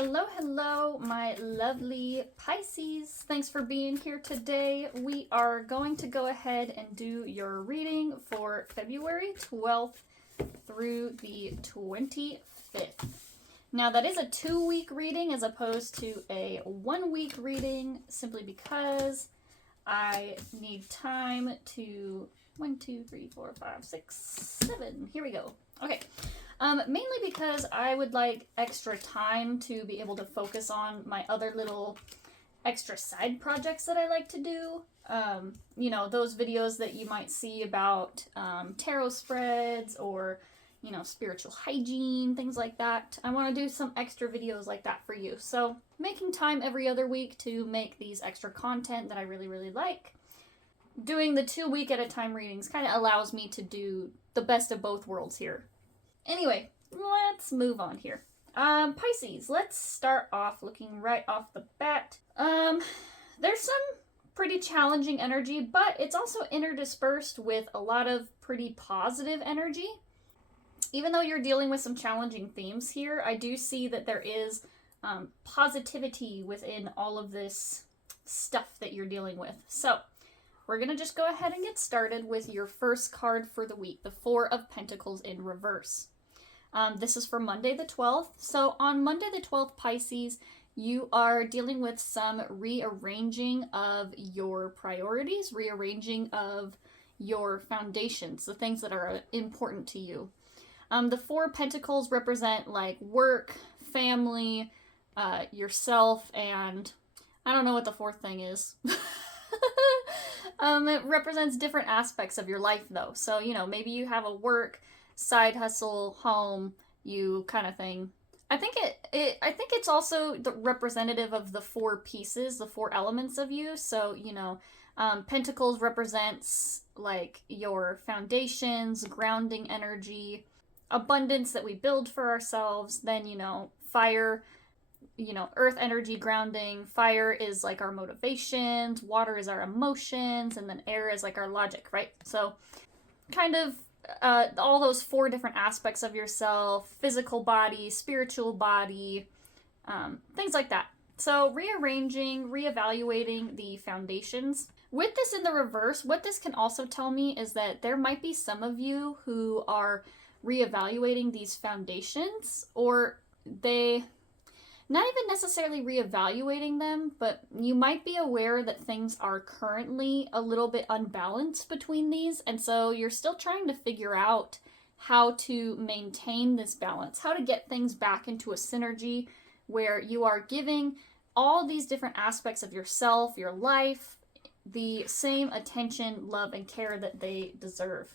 Hello, hello, my lovely Pisces. Thanks for being here today. We are going to go ahead and do your reading for February 12th through the 25th. Now, that is a 2-week reading as opposed to a 1-week reading, simply because I need time to 1, 2, 3, 4, 5, 6, 7. Here we go. Okay. Mainly because I would like extra time to be able to focus on my other little extra side projects that I like to do. You know, those videos that you might see about tarot spreads or, you know, spiritual hygiene, things like that. I want to do some extra videos like that for you. So making time every other week to make these extra content that I really, really like. Doing the 2-week at a time readings kind of allows me to do the best of both worlds here. Anyway, let's move on here. Pisces, let's start off looking right off the bat. There's some pretty challenging energy, but it's also interdispersed with a lot of pretty positive energy. Even though you're dealing with some challenging themes here, I do see that there is positivity within all of this stuff that you're dealing with. So, we're going to just go ahead and get started with your first card for the week, the Four of Pentacles in reverse. This is for Monday the 12th. So on Monday the 12th, Pisces, you are dealing with some rearranging of your priorities, rearranging of your foundations, the things that are important to you. The Four of Pentacles represent like work, family, yourself, and I don't know what the fourth thing is. It represents different aspects of your life though. So, you know, maybe you have a work, side hustle, home, you kind of thing. I think it's also the representative of the four pieces, the four elements of you. So, you know, Pentacles represents like your foundations, grounding energy, abundance that we build for ourselves. Then, you know, fire, you know, earth energy, grounding. Fire is like our motivations, water is our emotions, and then air is like our logic, right? So kind of all those four different aspects of yourself, physical body, spiritual body, things like that. So rearranging, reevaluating the foundations. With this in the reverse, what this can also tell me is that there might be some of you who are reevaluating these foundations, or they not even necessarily reevaluating them, but you might be aware that things are currently a little bit unbalanced between these, and so you're still trying to figure out how to maintain this balance, how to get things back into a synergy where you are giving all these different aspects of yourself, your life, the same attention, love, and care that they deserve.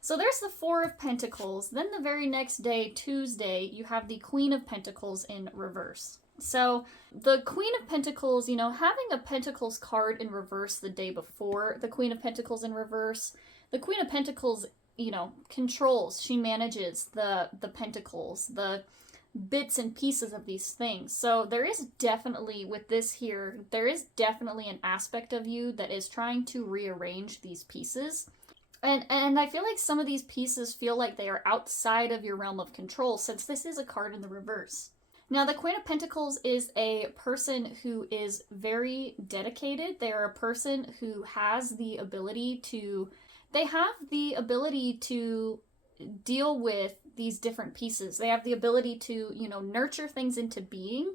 So there's the Four of Pentacles. Then the very next day, Tuesday, you have the Queen of Pentacles in reverse. So the Queen of Pentacles, you know, having a Pentacles card in reverse the day before the Queen of Pentacles in reverse, the Queen of Pentacles, you know, controls, she manages the Pentacles, the bits and pieces of these things. So there is definitely, with this here, there is definitely an aspect of you that is trying to rearrange these pieces. And I feel like some of these pieces feel like they are outside of your realm of control, since this is a card in the reverse. Now, the Queen of Pentacles is a person who is very dedicated. They are a person who has the ability to, deal with these different pieces. They have the ability to, you know, nurture things into being.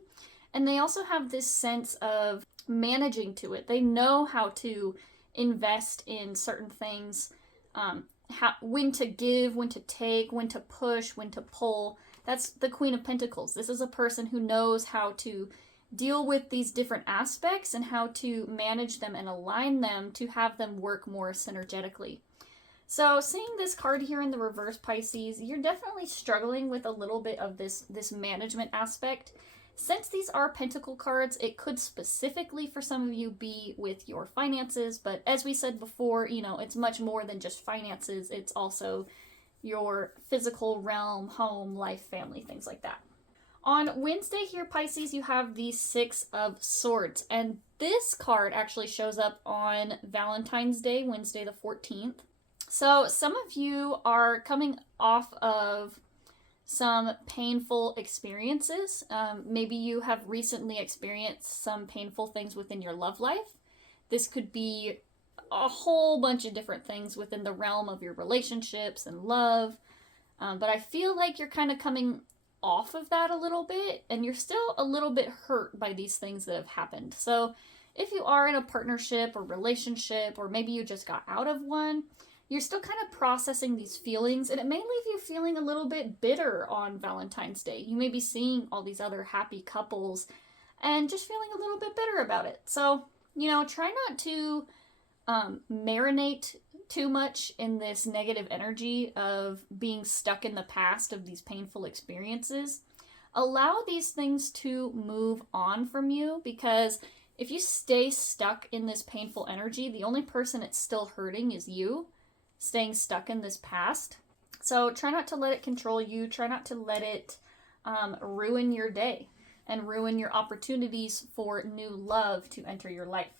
And they also have this sense of managing to it. They know how to invest in certain things, when to give, when to take, when to push, when to pull. That's the Queen of Pentacles. This is a person who knows how to deal with these different aspects and how to manage them and align them to have them work more synergetically. So seeing this card here in the reverse, Pisces, you're definitely struggling with a little bit of this management aspect. Since these are Pentacle cards, it could specifically for some of you be with your finances, but as we said before, you know, it's much more than just finances. It's also your physical realm, home, life, family, things like that. On Wednesday here, Pisces, you have the Six of Swords, and this card actually shows up on Valentine's Day, Wednesday the 14th. So some of you are coming off of some painful experiences. Maybe you have recently experienced some painful things within your love life. This could be a whole bunch of different things within the realm of your relationships and love. But I feel like you're kind of coming off of that a little bit, and you're still a little bit hurt by these things that have happened. So if you are in a partnership or relationship, or maybe you just got out of one, you're still kind of processing these feelings, and it may leave you feeling a little bit bitter on Valentine's Day. You may be seeing all these other happy couples and just feeling a little bit bitter about it. So, try not to marinate too much in this negative energy of being stuck in the past of these painful experiences. Allow these things to move on from you, because if you stay stuck in this painful energy, the only person it's still hurting is you, staying stuck in this past. So try not to let it control you. Try not to let it ruin your day and ruin your opportunities for new love to enter your life.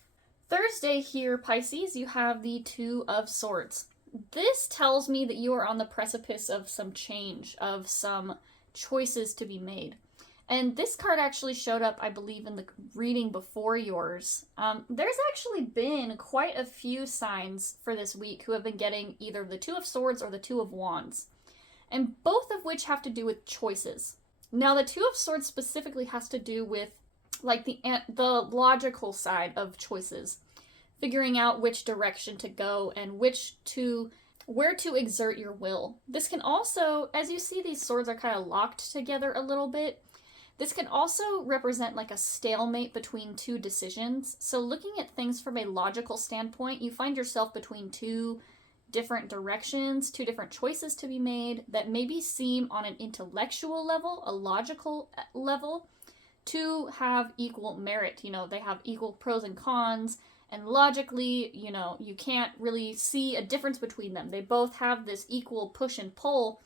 Thursday here, Pisces, you have the Two of Swords. This tells me that you are on the precipice of some change, of some choices to be made. And this card actually showed up, I believe, in the reading before yours. There's actually been quite a few signs for this week who have been getting either the Two of Swords or the Two of Wands, and both of which have to do with choices. Now, the Two of Swords specifically has to do with like the logical side of choices, figuring out which direction to go and where to exert your will. This can also, as you see, these swords are kind of locked together a little bit. This can also represent like a stalemate between two decisions. So looking at things from a logical standpoint, you find yourself between two different directions, two different choices to be made that maybe seem on an intellectual level, a logical level, to have equal merit. They have equal pros and cons, and logically, you can't really see a difference between them. They both have this equal push and pull,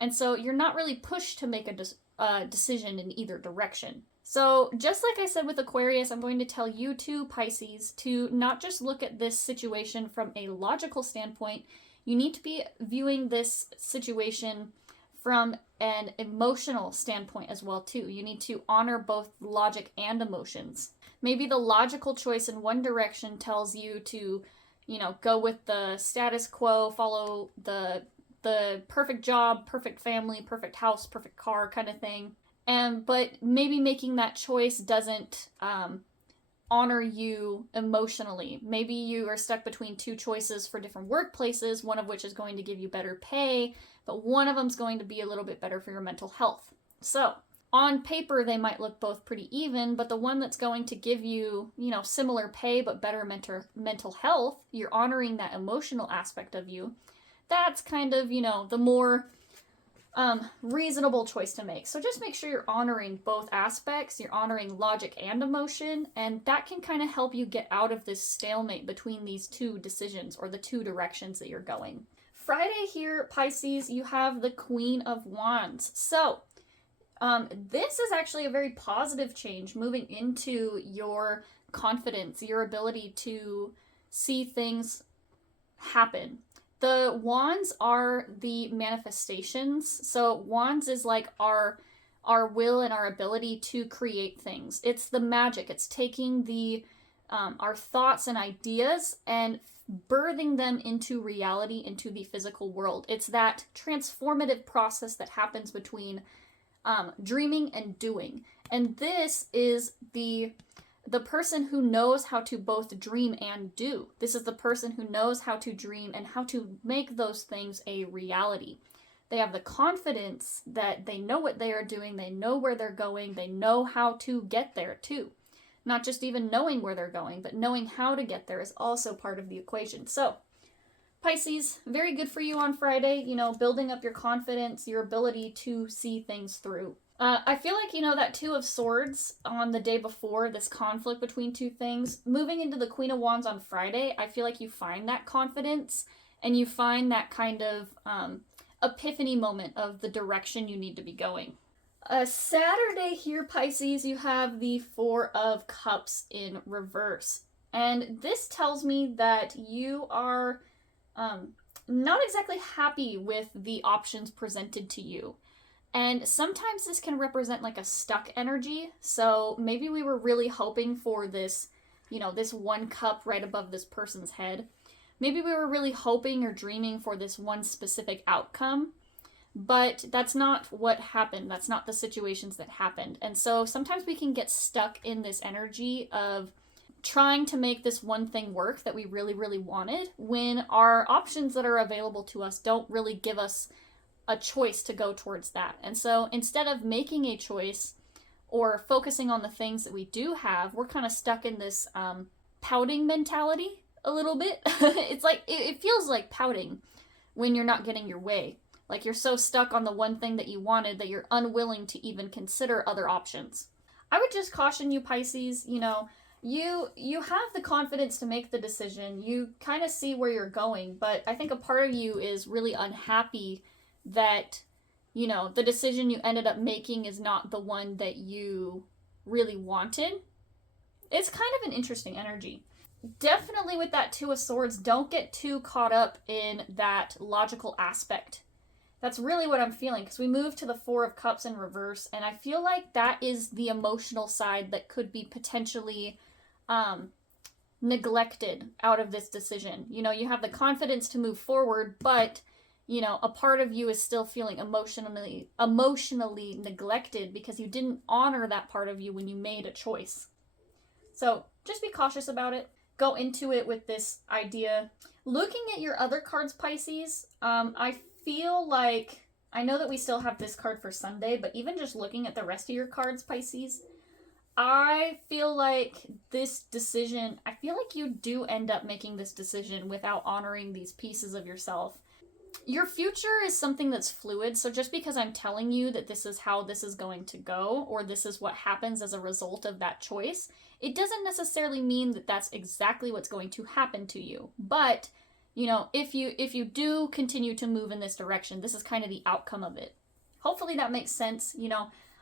and so you're not really pushed to make a decision in either direction. So just like I said with Aquarius, I'm going to tell you two, Pisces, to not just look at this situation from a logical standpoint. You need to be viewing this situation from an emotional standpoint as well too. You need to honor both logic and emotions. Maybe the logical choice in one direction tells you to, go with the status quo, follow the perfect job, perfect family, perfect house, perfect car kind of thing. But maybe making that choice doesn't honor you emotionally. Maybe you are stuck between two choices for different workplaces, one of which is going to give you better pay, but one of them is going to be a little bit better for your mental health. So on paper, they might look both pretty even, but the one that's going to give you, similar pay but better mental health, you're honoring that emotional aspect of you. That's kind of, the more reasonable choice to make. So just make sure you're honoring both aspects. You're honoring logic and emotion, and that can kind of help you get out of this stalemate between these two decisions or the two directions that you're going. Friday here, Pisces, you have the Queen of Wands. So this is actually a very positive change, moving into your confidence, your ability to see things happen. The wands are the manifestations. So wands is like our will and our ability to create things. It's the magic. It's taking our thoughts and ideas and birthing them into reality, into the physical world. It's that transformative process that happens between dreaming and doing. And this is the person who knows how to both dream and do. This is the person who knows how to dream and how to make those things a reality. They have the confidence that they know what they are doing, they know where they're going, they know how to get there too. Not just even knowing where they're going, but knowing how to get there is also part of the equation. So, Pisces, very good for you on Friday, building up your confidence, your ability to see things through. I feel like, that Two of Swords on the day before, this conflict between two things, moving into the Queen of Wands on Friday, I feel like you find that confidence and you find that kind of epiphany moment of the direction you need to be going. Saturday here, Pisces, you have the Four of Cups in reverse. And this tells me that you are not exactly happy with the options presented to you. And sometimes this can represent like a stuck energy. So maybe we were really hoping for this, this one cup right above this person's head. Maybe we were really hoping or dreaming for this one specific outcome, but that's not what happened. That's not the situations that happened. And so sometimes we can get stuck in this energy of trying to make this one thing work that we really, really wanted when our options that are available to us don't really give us a choice to go towards that. And so instead of making a choice or focusing on the things that we do have, we're kind of stuck in this pouting mentality a little bit. It's like, it feels like pouting when you're not getting your way. Like you're so stuck on the one thing that you wanted that you're unwilling to even consider other options. I would just caution you, Pisces, you have the confidence to make the decision. You kind of see where you're going, but I think a part of you is really unhappy that, the decision you ended up making is not the one that you really wanted. It's kind of an interesting energy. Definitely with that Two of Swords, don't get too caught up in that logical aspect. That's really what I'm feeling, because we move to the Four of Cups in reverse, and I feel like that is the emotional side that could be potentially neglected out of this decision. You have the confidence to move forward, but a part of you is still feeling emotionally neglected because you didn't honor that part of you when you made a choice. So just be cautious about it. Go into it with this idea. Looking at your other cards, Pisces, I feel like, I know that we still have this card for Sunday, but even just looking at the rest of your cards, Pisces, I feel like this decision, I feel like you do end up making this decision without honoring these pieces of yourself. Your future is something that's fluid, so just because I'm telling you that this is how this is going to go, or this is what happens as a result of that choice, it doesn't necessarily mean that that's exactly what's going to happen to you. But, if you do continue to move in this direction, this is kind of the outcome of it. Hopefully that makes sense.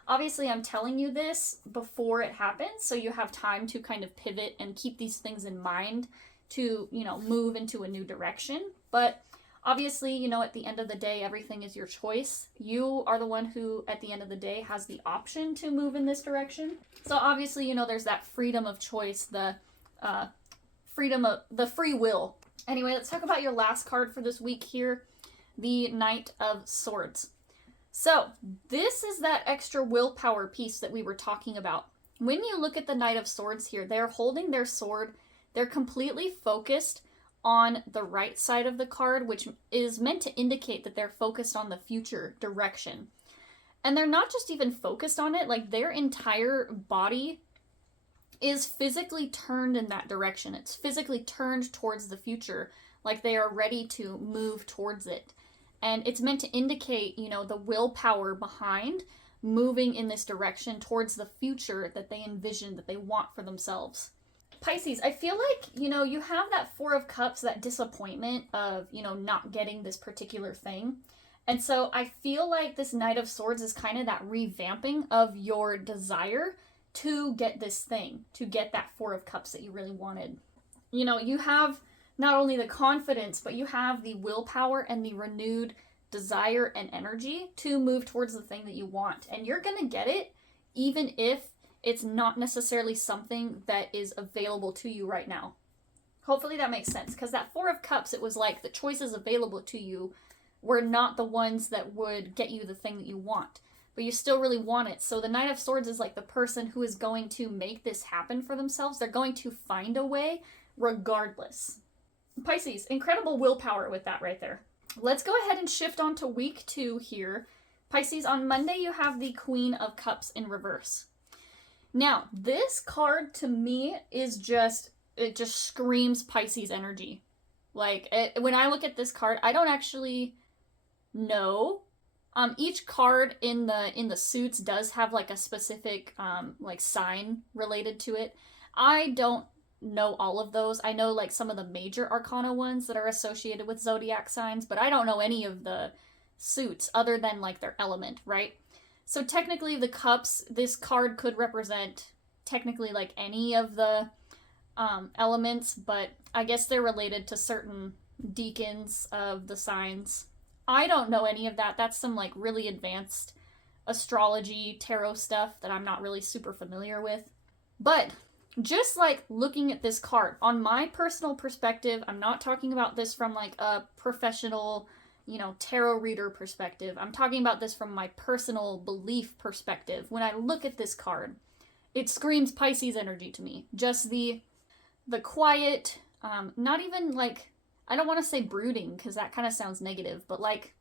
Obviously I'm telling you this before it happens, so you have time to kind of pivot and keep these things in mind to, move into a new direction. But obviously, at the end of the day, everything is your choice. You are the one who, at the end of the day, has the option to move in this direction. So obviously, there's that freedom of choice, the free will. Anyway, let's talk about your last card for this week here, the Knight of Swords. So this is that extra willpower piece that we were talking about. When you look at the Knight of Swords here, they're holding their sword. They're completely focused on the right side of the card, which is meant to indicate that they're focused on the future direction. And they're not just even focused on it, like their entire body is physically turned in that direction. It's physically turned towards the future, like they are ready to move towards it. And it's meant to indicate, the willpower behind moving in this direction towards the future that they envision, that they want for themselves. Pisces, I feel like, you have that Four of Cups, that disappointment of, not getting this particular thing. And so I feel like this Knight of Swords is kind of that revamping of your desire to get this thing, to get that Four of Cups that you really wanted. You have not only the confidence, but you have the willpower and the renewed desire and energy to move towards the thing that you want. And you're going to get it, even if it's not necessarily something that is available to you right now. Hopefully that makes sense, because that Four of Cups, it was like the choices available to you were not the ones that would get you the thing that you want, but you still really want it. So the Knight of Swords is like the person who is going to make this happen for themselves. They're going to find a way regardless. Pisces, incredible willpower with that right there. Let's go ahead and shift on to week 2 here. Pisces, on Monday you have the Queen of Cups in reverse. Now, this card to me is it just screams Pisces energy. Like, when I look at this card, I don't actually know. Each card in the suits does have like a specific like sign related to it. I don't know all of those. I know like some of the major arcana ones that are associated with zodiac signs, but I don't know any of the suits other than like their element, right? So technically the cups, this card could represent technically like any of the elements, but I guess they're related to certain deacons of the signs. I don't know any of that. That's some like really advanced astrology, tarot stuff that I'm not really super familiar with. But just like looking at this card, on my personal perspective, I'm not talking about this from like a professional, tarot reader perspective. I'm talking about this from my personal belief perspective. When I look at this card, it screams Pisces energy to me. Just the quiet, not even like, I don't want to say brooding because that kind of sounds negative, but like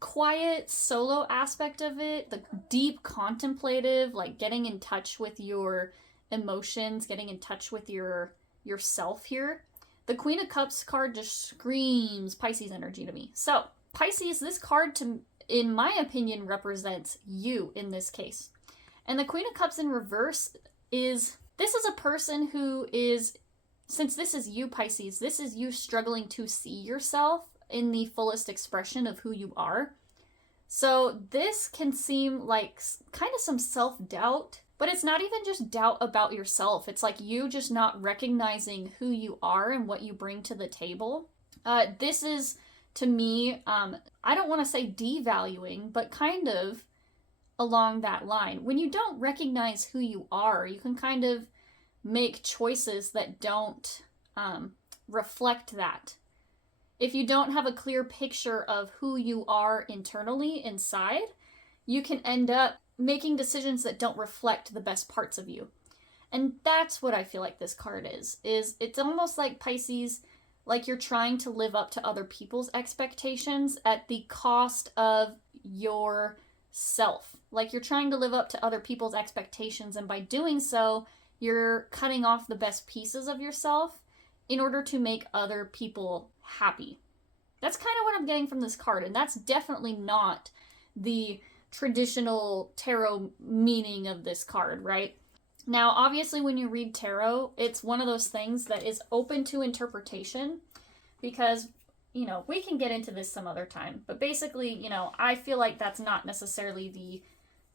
quiet solo aspect of it, the deep contemplative, like getting in touch with your emotions, getting in touch with yourself here. The Queen of Cups card just screams Pisces energy to me. So Pisces, this card, in my opinion, represents you in this case. And the Queen of Cups in reverse this is a person who is, since this is you, Pisces, this is you struggling to see yourself in the fullest expression of who you are. So this can seem like kind of some self-doubt, but it's not even just doubt about yourself. It's like you just not recognizing who you are and what you bring to the table. This is, to me, I don't want to say devaluing, but kind of along that line. When you don't recognize who you are, you can kind of make choices that don't reflect that. If you don't have a clear picture of who you are internally inside, you can end up making decisions that don't reflect the best parts of you. And that's what I feel like this card is it's almost like Pisces, like you're trying to live up to other people's expectations at the cost of yourself. Like you're trying to live up to other people's expectations, and by doing so, you're cutting off the best pieces of yourself in order to make other people happy. That's kind of what I'm getting from this card, and that's definitely not the traditional tarot meaning of this card, right? Now, obviously, when you read tarot, it's one of those things that is open to interpretation because, we can get into this some other time, but basically, I feel like that's not necessarily the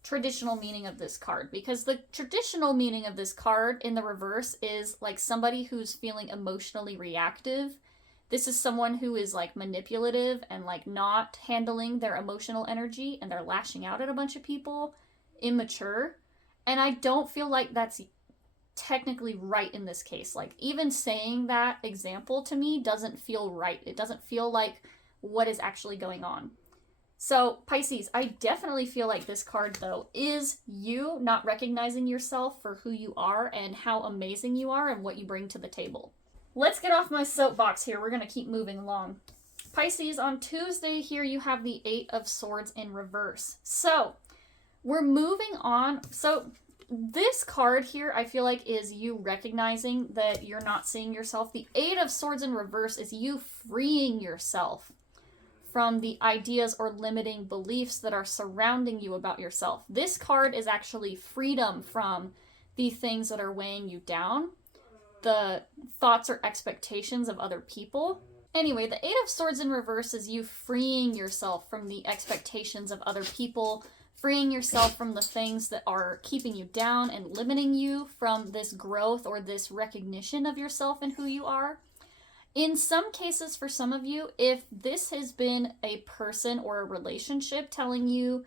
traditional meaning of this card, because the traditional meaning of this card in the reverse is like somebody who's feeling emotionally reactive. This is someone who is like manipulative and like not handling their emotional energy, and they're lashing out at a bunch of people, immature. And I don't feel like that's technically right in this case. Like even saying that example to me doesn't feel right. It doesn't feel like what is actually going on. So Pisces, I definitely feel like this card though is you not recognizing yourself for who you are and how amazing you are and what you bring to the table. Let's get off my soapbox here. We're going to keep moving along. Pisces, on Tuesday here you have the 8 of Swords in reverse. So we're moving on. So this card here, I feel like, is you recognizing that you're not seeing yourself. The 8 of Swords in reverse is you freeing yourself from the ideas or limiting beliefs that are surrounding you about yourself. This card is actually freedom from the things that are weighing you down, the thoughts or expectations of other people. Anyway, the 8 of Swords in reverse is you freeing yourself from the expectations of other people, freeing yourself from the things that are keeping you down and limiting you from this growth or this recognition of yourself and who you are. In some cases, for some of you, if this has been a person or a relationship telling you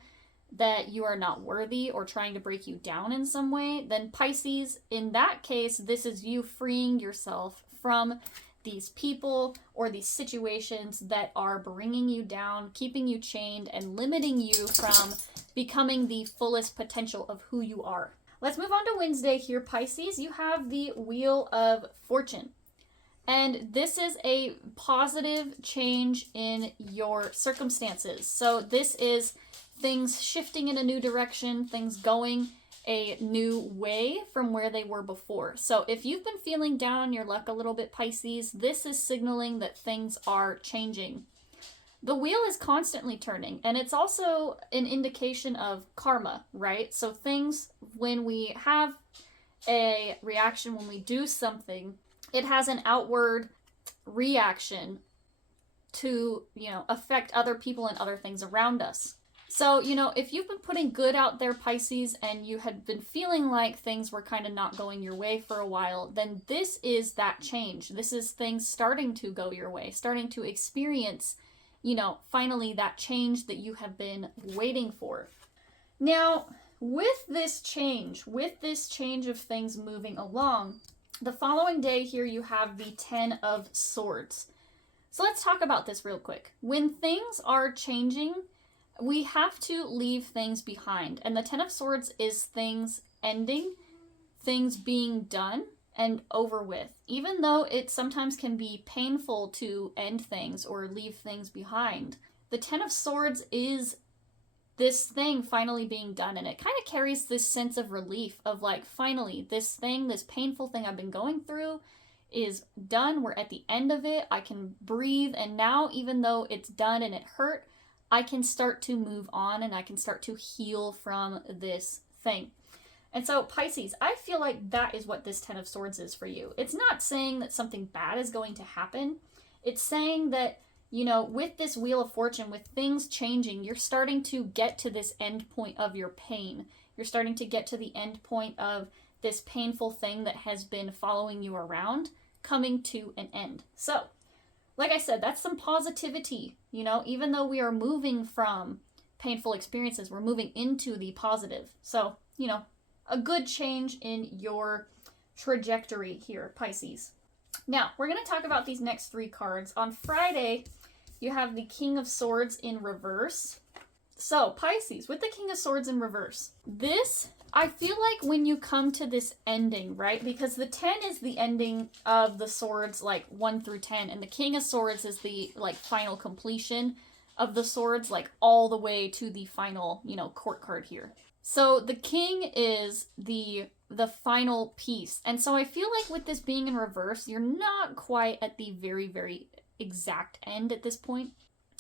that you are not worthy or trying to break you down in some way, then Pisces, in that case, this is you freeing yourself from these people or these situations that are bringing you down, keeping you chained, and limiting you from becoming the fullest potential of who you are. Let's move on to Wednesday here, Pisces. You have the Wheel of Fortune. And this is a positive change in your circumstances. So this is things shifting in a new direction, things going a new way from where they were before. So if you've been feeling down on your luck a little bit, Pisces, this is signaling that things are changing. The wheel is constantly turning, and it's also an indication of karma, right? So things, when we have a reaction, when we do something, it has an outward reaction to, affect other people and other things around us. So, if you've been putting good out there, Pisces, and you had been feeling like things were kind of not going your way for a while, then this is that change. This is things starting to go your way, starting to experience, finally that change that you have been waiting for. Now, with this change of things moving along, the following day here you have the 10 of Swords. So let's talk about this real quick. When things are changing, we have to leave things behind. And the 10 of Swords is things ending, things being done and over with. Even though it sometimes can be painful to end things or leave things behind, the 10 of Swords is this thing finally being done, and it kind of carries this sense of relief of like, finally, this thing, this painful thing I've been going through is done. We're at the end of it. I can breathe, and now, even though it's done and it hurt, I can start to move on and I can start to heal from this thing. And so, Pisces, I feel like that is what this 10 of Swords is for you. It's not saying that something bad is going to happen. It's saying that, you know, with this Wheel of Fortune, with things changing, you're starting to get to this end point of your pain. You're starting to get to the end point of this painful thing that has been following you around coming to an end. So, like I said, that's some positivity, you know, even though we are moving from painful experiences, we're moving into the positive. So, you know, a good change in your trajectory here, Pisces. Now, we're going to talk about these next 3 cards. On Friday, you have the King of Swords in reverse. So, Pisces, with the King of Swords in reverse, this, I feel like when you come to this ending, right? Because the 10 is the ending of the swords, like 1 through 10, and the King of Swords is the, like, final completion of the swords, like, all the way to the final, you know, court card here. So, the King is the final piece. And so I feel like with this being in reverse, you're not quite at the very, very exact end at this point.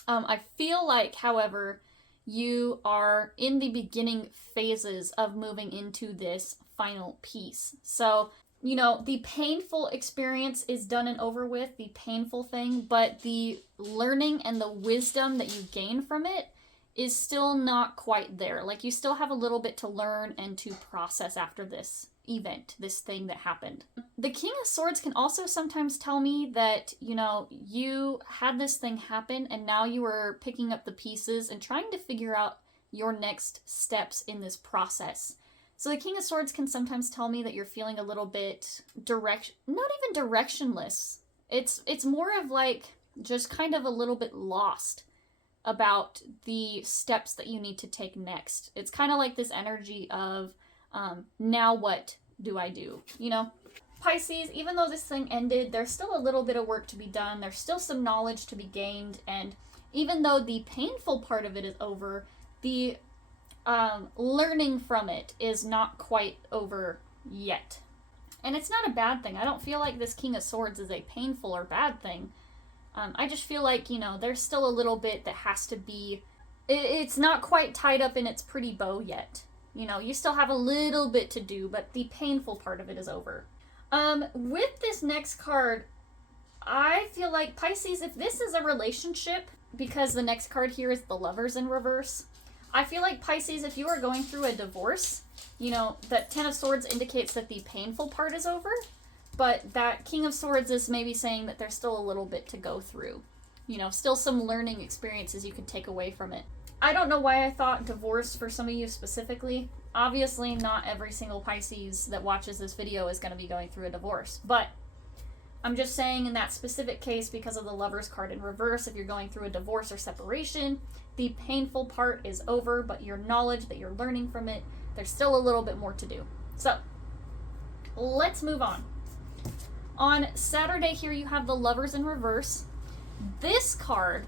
I feel like, however, you are in the beginning phases of moving into this final piece. So, you know, the painful experience is done and over with, the painful thing, but the learning and the wisdom that you gain from it is still not quite there. Like, you still have a little bit to learn and to process after this event, this thing that happened. The King of Swords can also sometimes tell me that, you know, you had this thing happen and now you are picking up the pieces and trying to figure out your next steps in this process. So the King of Swords can sometimes tell me that you're feeling a little bit not even directionless. It's more of like just kind of a little bit lost about the steps that you need to take next. It's kind of like this energy of, now what do I do? You know, Pisces, even though this thing ended, there's still a little bit of work to be done. There's still some knowledge to be gained. And even though the painful part of it is over, the learning from it is not quite over yet. And it's not a bad thing. I don't feel like this King of Swords is a painful or bad thing. I just feel like, you know, there's still a little bit that has to be, it's not quite tied up in its pretty bow yet. You know, you still have a little bit to do, but the painful part of it is over. With this next card, I feel like, Pisces, if this is a relationship, because the next card here is the Lovers in reverse, I feel like, Pisces, if you are going through a divorce, you know, that 10 of Swords indicates that the painful part is over, but that King of Swords is maybe saying that there's still a little bit to go through. You know, still some learning experiences you could take away from it. I don't know why I thought divorce for some of you specifically. Obviously, not every single Pisces that watches this video is going to be going through a divorce. But I'm just saying in that specific case, because of the Lovers card in reverse, if you're going through a divorce or separation, the painful part is over, but your knowledge that you're learning from it, there's still a little bit more to do. So, let's move on. On Saturday here, you have the Lovers in reverse. This card,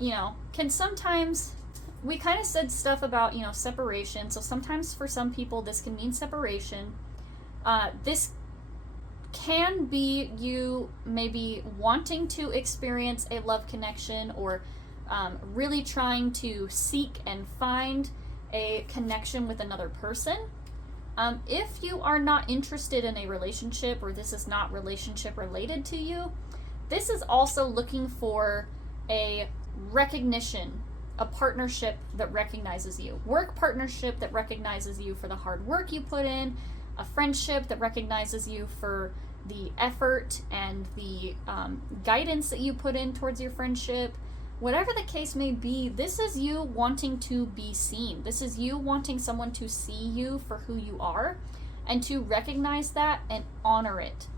you know, can sometimes, we kind of said stuff about, you know, separation. So sometimes for some people, this can mean separation. This can be you maybe wanting to experience a love connection, or really trying to seek and find a connection with another person. If you are not interested in a relationship, or this is not relationship related to you, this is also looking for a recognition, a partnership that recognizes you. Work partnership that recognizes you for the hard work you put in, a friendship that recognizes you for the effort and the guidance that you put in towards your friendship, Whatever the case may be, this is you wanting to be seen. This is you wanting someone to see you for who you are and to recognize that and honor it.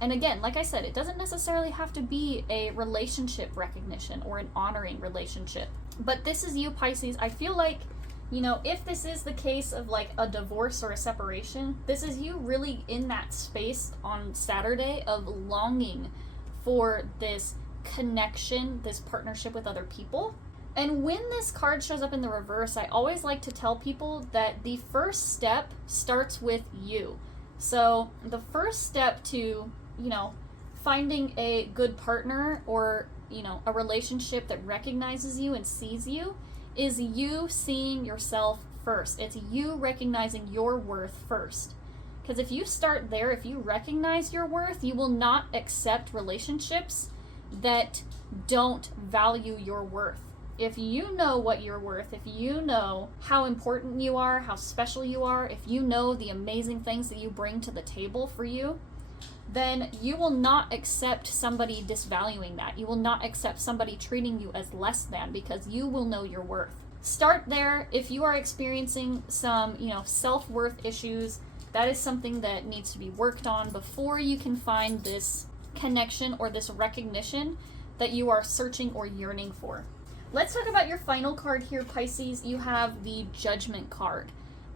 And again, like I said, it doesn't necessarily have to be a relationship recognition or an honoring relationship. But this is you, Pisces. I feel like, you know, if this is the case of like a divorce or a separation, this is you really in that space on Saturday of longing for this connection, this partnership with other people. And when this card shows up in the reverse, I always like to tell people that the first step starts with you. So the first step to, you know, finding a good partner or, you know, a relationship that recognizes you and sees you is you seeing yourself first. It's you recognizing your worth first. Because if you start there, if you recognize your worth, you will not accept relationships that don't value your worth. If you know what you're worth, if you know how important you are, how special you are, if you know the amazing things that you bring to the table for you, then you will not accept somebody disvaluing that. You will not accept somebody treating you as less than, because you will know your worth. Start there. If you are experiencing some, you know, self-worth issues, that is something that needs to be worked on before you can find this connection or this recognition that you are searching or yearning for. Let's talk about your final card here, Pisces. You have the Judgment card.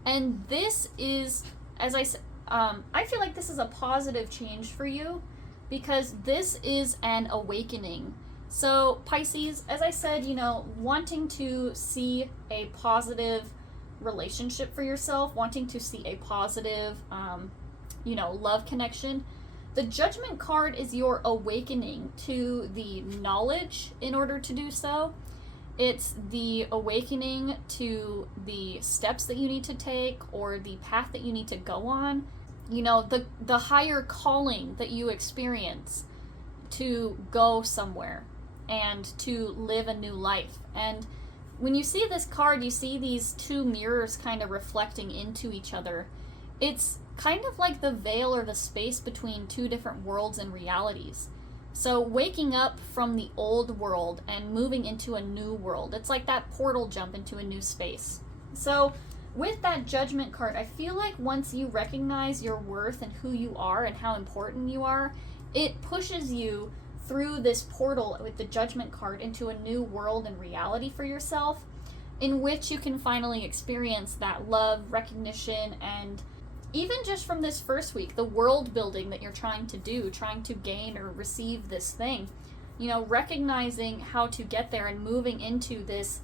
And this is, as I said, I feel like this is a positive change for you because this is an awakening. So Pisces, as I said, you know, wanting to see a positive relationship for yourself, wanting to see a positive, you know, love connection. The Judgment card is your awakening to the knowledge in order to do so. It's the awakening to the steps that you need to take or the path that you need to go on. You know, the higher calling that you experience to go somewhere and to live a new life. And when you see this card, you see these two mirrors kind of reflecting into each other. It's kind of like the veil or the space between two different worlds and realities. So waking up from the old world and moving into a new world, it's like that portal jump into a new space. So with that Judgment card, I feel like once you recognize your worth and who you are and how important you are, it pushes you through this portal with the Judgment card into a new world and reality for yourself, in which you can finally experience that love, recognition, and even just from this first week, the world building that you're trying to do, trying to gain or receive this thing, you know, recognizing how to get there and moving into this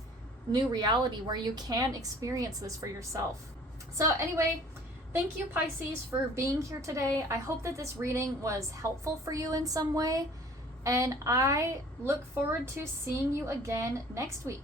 new reality where you can experience this for yourself. So anyway, thank you, Pisces, for being here today. I hope that this reading was helpful for you in some way, and I look forward to seeing you again next week.